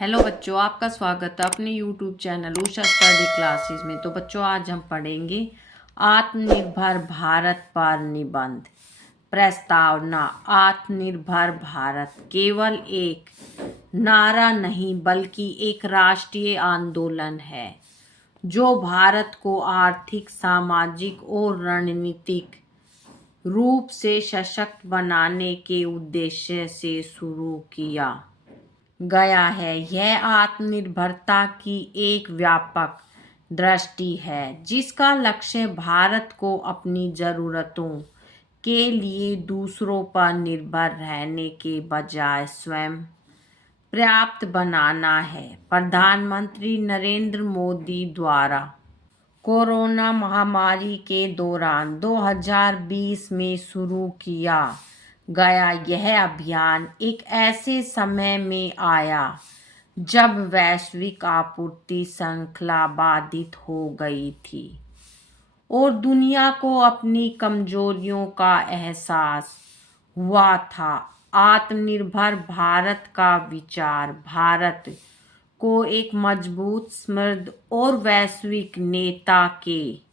Hello बच्चों, आपका स्वागत है अपने YouTube channel Usha study classes में। तो बच्चों, आज हम पढ़ेंगे आत्मनिर्भर भारत पर निबंध। प्रस्तावना: आत्मनिर्भर भारत केवल एक नारा नहीं बल्कि एक राष्ट्रीय आंदोलन है जो भारत को आर्थिक, सामाजिक और रणनीतिक रूप से सशक्त बनाने के उद्देश्य से शुरू किया गया है। यह आत्मनिर्भरता की एक व्यापक दृष्टि है जिसका लक्ष्य भारत को अपनी ज़रूरतों के लिए दूसरों पर निर्भर रहने के बजाय स्वयं पर्याप्त बनाना है। प्रधानमंत्री नरेंद्र मोदी द्वारा कोरोना महामारी के दौरान 2020 में शुरू किया गया यह अभियान एक ऐसे समय में आया जब वैश्विक आपूर्ति श्रृंखला बाधित हो गई थी और दुनिया को अपनी कमजोरियों का एहसास हुआ था। आत्मनिर्भर भारत का विचार भारत को एक मजबूत, समृद्ध और वैश्विक नेता के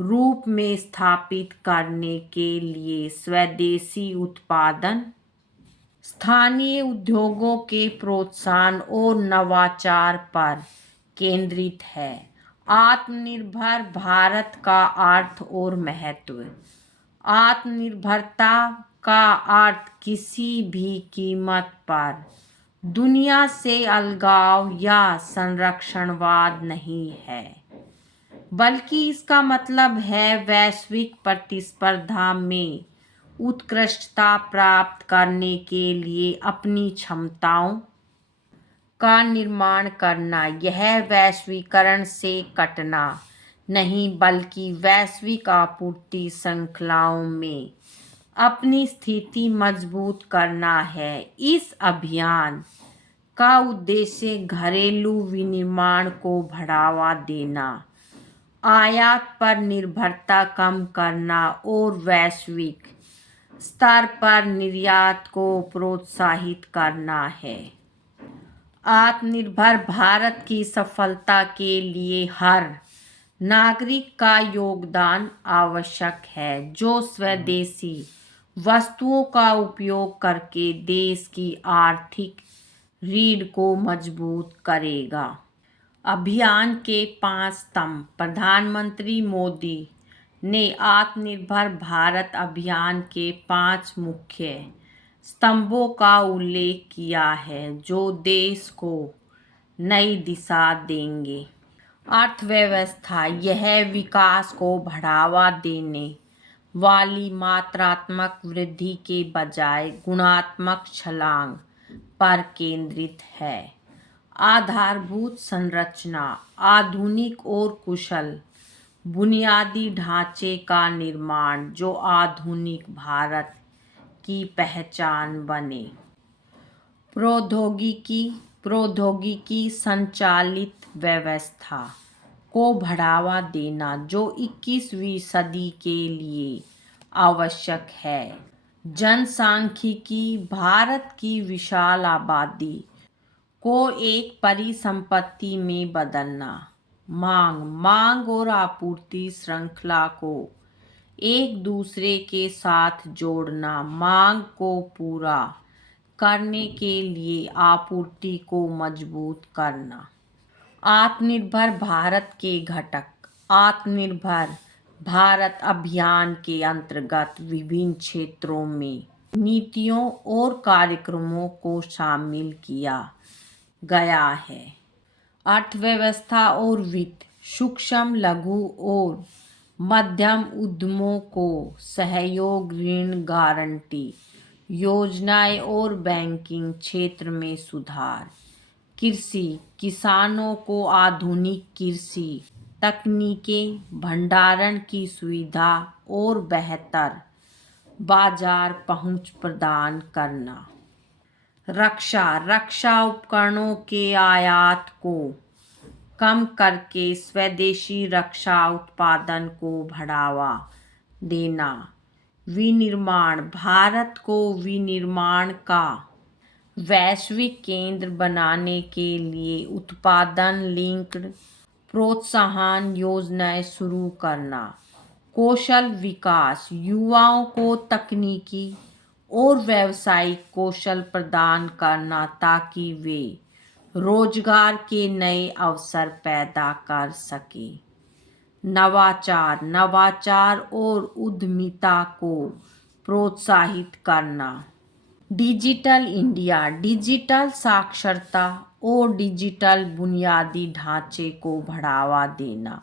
रूप में स्थापित करने के लिए स्वदेशी उत्पादन, स्थानीय उद्योगों के प्रोत्साहन और नवाचार पर केंद्रित है। आत्मनिर्भर भारत का अर्थ और महत्व: आत्मनिर्भरता का अर्थ किसी भी कीमत पर दुनिया से अलगाव या संरक्षणवाद नहीं है, बल्कि इसका मतलब है वैश्विक प्रतिस्पर्धा में उत्कृष्टता प्राप्त करने के लिए अपनी क्षमताओं का निर्माण करना। यह वैश्वीकरण से कटना नहीं बल्कि वैश्विक आपूर्ति श्रृंखलाओं में अपनी स्थिति मजबूत करना है। इस अभियान का उद्देश्य घरेलू विनिर्माण को बढ़ावा देना, आयात पर निर्भरता कम करना और वैश्विक स्तर पर निर्यात को प्रोत्साहित करना है। आत्मनिर्भर भारत की सफलता के लिए हर नागरिक का योगदान आवश्यक है जो स्वदेशी वस्तुओं का उपयोग करके देश की आर्थिक रीढ़ को मजबूत करेगा। अभियान के 5 स्तंभ: प्रधानमंत्री मोदी ने आत्मनिर्भर भारत अभियान के 5 मुख्य स्तंभों का उल्लेख किया है जो देश को नई दिशा देंगे। अर्थव्यवस्था: यह विकास को बढ़ावा देने वाली मात्रात्मक वृद्धि के बजाय गुणात्मक छलांग पर केंद्रित है। आधारभूत संरचना: आधुनिक और कुशल बुनियादी ढांचे का निर्माण जो आधुनिक भारत की पहचान बने। प्रौद्योगिकी संचालित व्यवस्था को बढ़ावा देना जो 21वीं सदी के लिए आवश्यक है। जनसांख्यिकी: भारत की विशाल आबादी को एक परिसंपत्ति में बदलना। मांग और आपूर्ति श्रृंखला को एक दूसरे के साथ जोड़ना। मांग को पूरा करने के लिए आपूर्ति को मजबूत करना। आत्मनिर्भर भारत के घटक: आत्मनिर्भर भारत अभियान के अंतर्गत विभिन्न क्षेत्रों में नीतियों और कार्यक्रमों को शामिल किया गया है। अर्थव्यवस्था और वित्त: सूक्ष्म, लघु और मध्यम उद्यमों को सहयोग, ऋण गारंटी योजनाएं और बैंकिंग क्षेत्र में सुधार। कृषि: किसानों को आधुनिक कृषि तकनीकें, भंडारण की सुविधा और बेहतर बाजार पहुंच प्रदान करना। रक्षा उपकरणों के आयात को कम करके स्वदेशी रक्षा उत्पादन को बढ़ावा देना। विनिर्माण: भारत को विनिर्माण का वैश्विक केंद्र बनाने के लिए उत्पादन लिंक्ड प्रोत्साहन योजनाएं शुरू करना, कौशल विकास, युवाओं को तकनीकी और व्यावसायिक कौशल प्रदान करना ताकि वे रोजगार के नए अवसर पैदा कर सके। नवाचार और उद्यमिता को प्रोत्साहित करना। डिजिटल इंडिया, डिजिटल साक्षरता और डिजिटल बुनियादी ढांचे को बढ़ावा देना।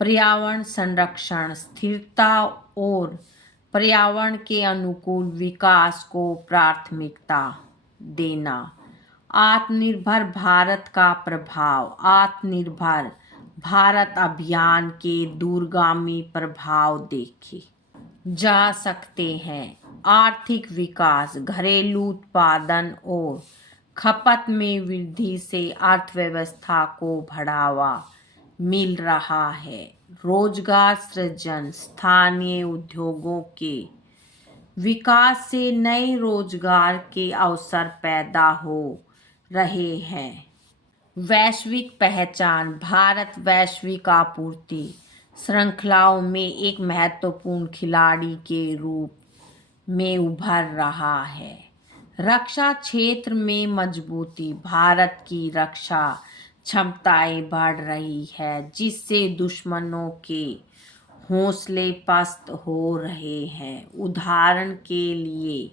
पर्यावरण संरक्षण, स्थिरता और पर्यावरण के अनुकूल विकास को प्राथमिकता देना। आत्मनिर्भर भारत का प्रभाव। आत्मनिर्भर भारत अभियान के दूरगामी प्रभाव देखे जा सकते हैं। आर्थिक विकास, घरेलू उत्पादन और खपत में वृद्धि से अर्थव्यवस्था को बढ़ावा मिल रहा है। रोजगार सृजन, स्थानीय उद्योगों के विकास से नए रोजगार के अवसर पैदा हो रहे हैं। वैश्विक पहचान, भारत वैश्विक आपूर्ति श्रृंखलाओं में एक महत्वपूर्ण खिलाड़ी के रूप में उभर रहा है। रक्षा क्षेत्र में मजबूती, भारत की रक्षा क्षमताएं बढ़ रही है जिससे दुश्मनों के हौसले पस्त हो रहे हैं। उदाहरण के लिए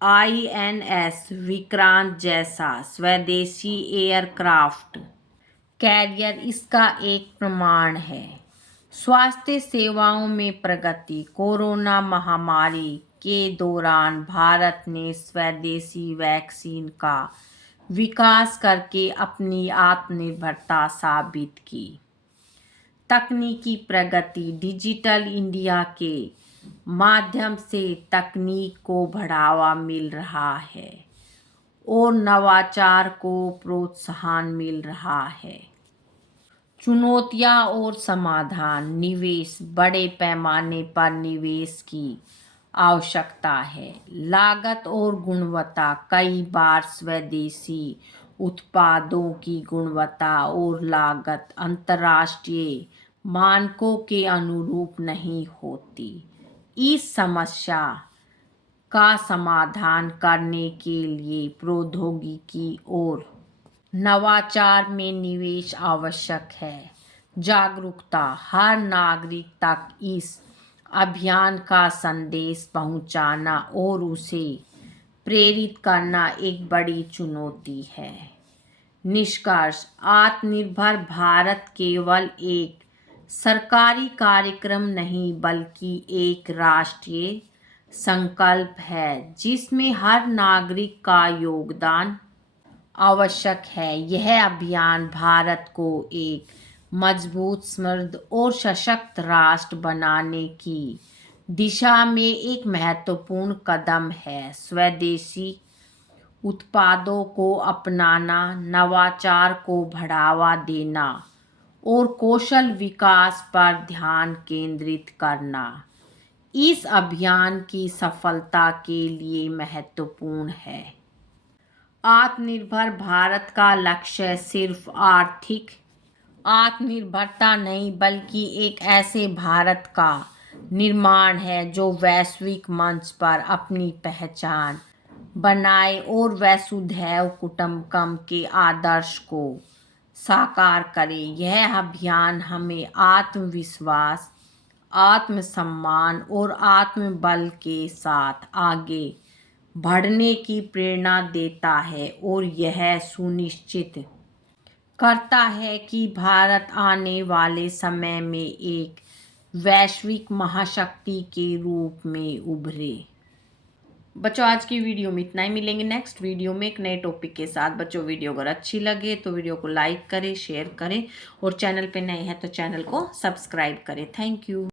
INS विक्रांत जैसा स्वदेशी एयरक्राफ्ट कैरियर इसका एक प्रमाण है। स्वास्थ्य सेवाओं में प्रगति, कोरोना महामारी के दौरान भारत ने स्वदेशी वैक्सीन का विकास करके अपनी आत्मनिर्भरता साबित की। तकनीकी प्रगति, डिजिटल इंडिया के माध्यम से तकनीक को बढ़ावा मिल रहा है और नवाचार को प्रोत्साहन मिल रहा है। चुनौतियां और समाधान, निवेश, बड़े पैमाने पर निवेश की आवश्यकता है। लागत और गुणवत्ता, कई बार स्वदेशी उत्पादों की गुणवत्ता और लागत अंतर्राष्ट्रीय मानकों के अनुरूप नहीं होती। इस समस्या का समाधान करने के लिए प्रौद्योगिकी और नवाचार में निवेश आवश्यक है। जागरूकता, हर नागरिक तक इस अभियान का संदेश पहुंचाना और उसे प्रेरित करना एक बड़ी चुनौती है। निष्कर्ष, आत्मनिर्भर भारत केवल एक सरकारी कार्यक्रम नहीं बल्कि एक राष्ट्रीय संकल्प है जिसमें हर नागरिक का योगदान आवश्यक है। यह अभियान भारत को एक मजबूत, समृद्ध और सशक्त राष्ट्र बनाने की दिशा में एक महत्वपूर्ण कदम है। स्वदेशी उत्पादों को अपनाना, नवाचार को बढ़ावा देना और कौशल विकास पर ध्यान केंद्रित करना इस अभियान की सफलता के लिए महत्वपूर्ण है। आत्मनिर्भर भारत का लक्ष्य सिर्फ आर्थिक आत्मनिर्भरता नहीं बल्कि एक ऐसे भारत का निर्माण है जो वैश्विक मंच पर अपनी पहचान बनाए और वसुधैव कुटुंबकम के आदर्श को साकार करे। यह अभियान हमें आत्मविश्वास, आत्मसम्मान और आत्मबल के साथ आगे बढ़ने की प्रेरणा देता है और यह सुनिश्चित करता है कि भारत आने वाले समय में एक वैश्विक महाशक्ति के रूप में उभरे। बच्चों, आज की वीडियो में इतना ही। मिलेंगे नेक्स्ट वीडियो में एक नए टॉपिक के साथ। बच्चों, वीडियो अगर अच्छी लगे तो वीडियो को लाइक करें, शेयर करें और चैनल पे नए हैं तो चैनल को सब्सक्राइब करें। Thank you.